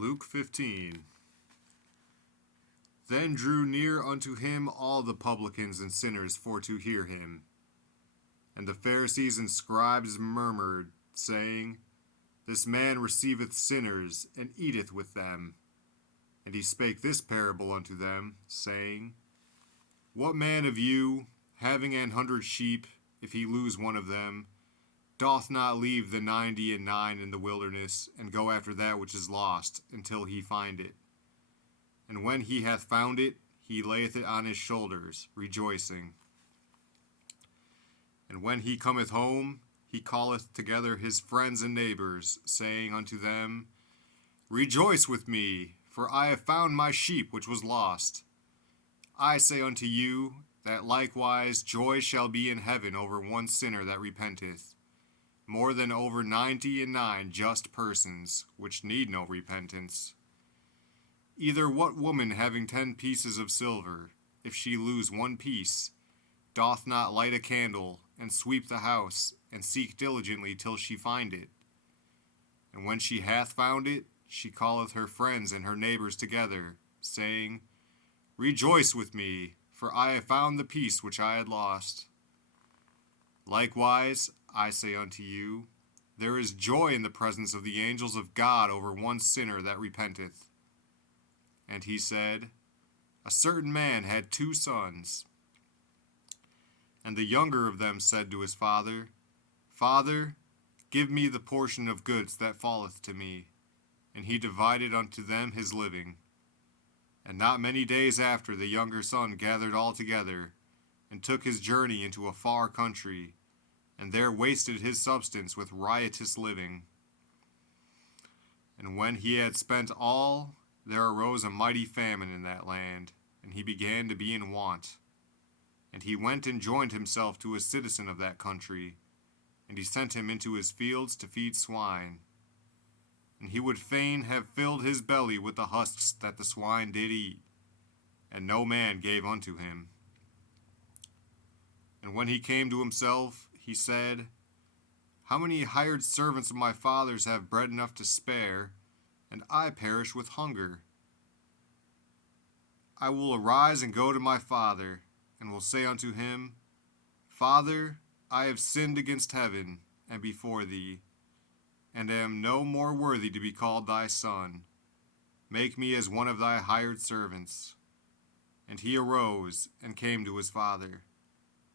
Luke 15. Then drew near unto him all the publicans and sinners for to hear him. And the Pharisees and scribes murmured, saying, This man receiveth sinners, and eateth with them. And he spake this parable unto them, saying, What man of you, having 100 sheep, if he lose one of them, doth not leave the 99 in the wilderness, and go after that which is lost, until he find it? And when he hath found it, he layeth it on his shoulders, rejoicing. And when he cometh home, he calleth together his friends and neighbors, saying unto them, Rejoice with me, for I have found my sheep which was lost. I say unto you, that likewise joy shall be in heaven over one sinner that repenteth, more than over 99 just persons, which need no repentance. Either what woman having 10 pieces of silver, if she lose one piece, doth not light a candle, and sweep the house, and seek diligently till she find it? And when she hath found it, she calleth her friends and her neighbors together, saying, Rejoice with me, for I have found the piece which I had lost. Likewise, I say unto you, there is joy in the presence of the angels of God over one sinner that repenteth. And he said, A certain man had 2 sons. And the younger of them said to his father, Father, give me the portion of goods that falleth to me. And he divided unto them his living. And not many days after, the younger son gathered all together, and took his journey into a far country, and there wasted his substance with riotous living. And when he had spent all, there arose a mighty famine in that land, and he began to be in want. And he went and joined himself to a citizen of that country, and he sent him into his fields to feed swine. And he would fain have filled his belly with the husks that the swine did eat, and no man gave unto him. And when he came to himself, he said, How many hired servants of my father's have bread enough to spare, and I perish with hunger? I will arise and go to my father, and will say unto him, Father, I have sinned against heaven and before thee, and am no more worthy to be called thy son. Make me as one of thy hired servants. And he arose and came to his father.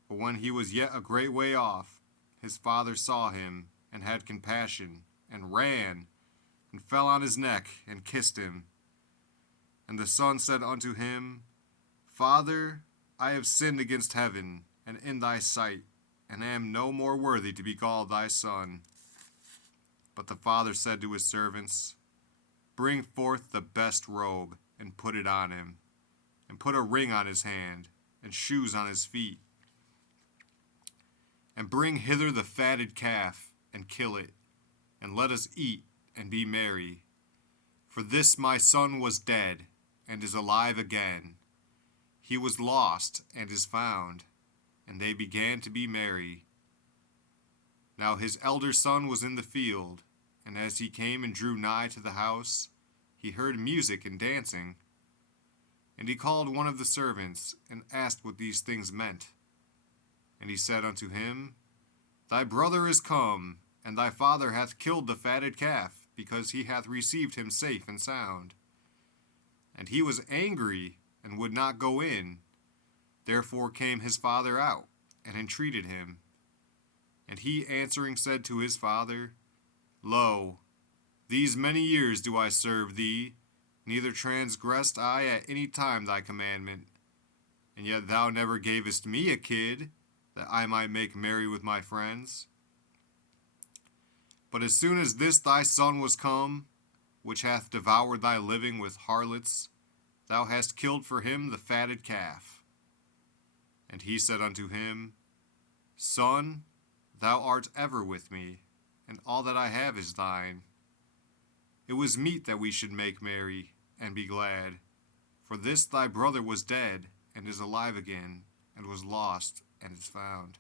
But when he was yet a great way off, his father saw him, and had compassion, and ran, and fell on his neck, and kissed him. And the son said unto him, Father, I have sinned against heaven, and in thy sight, and am no more worthy to be called thy son. But the father said to his servants, Bring forth the best robe, and put it on him, and put a ring on his hand, and shoes on his feet. And bring hither the fatted calf, and kill it, and let us eat, and be merry. For this my son was dead, and is alive again. He was lost, and is found. And they began to be merry. Now his elder son was in the field, and as he came and drew nigh to the house, he heard music and dancing. And he called one of the servants, and asked what these things meant. And he said unto him, Thy brother is come, and thy father hath killed the fatted calf, because he hath received him safe and sound. And he was angry, and would not go in. Therefore came his father out, and entreated him. And he answering said to his father, Lo, these many years do I serve thee, neither transgressed I at any time thy commandment. And yet thou never gavest me a kid, that I might make merry with my friends. But as soon as this thy son was come, which hath devoured thy living with harlots, thou hast killed for him the fatted calf. And he said unto him, Son, thou art ever with me, and all that I have is thine. It was meet that we should make merry, and be glad. For this thy brother was dead, and is alive again, and was lost, and is found.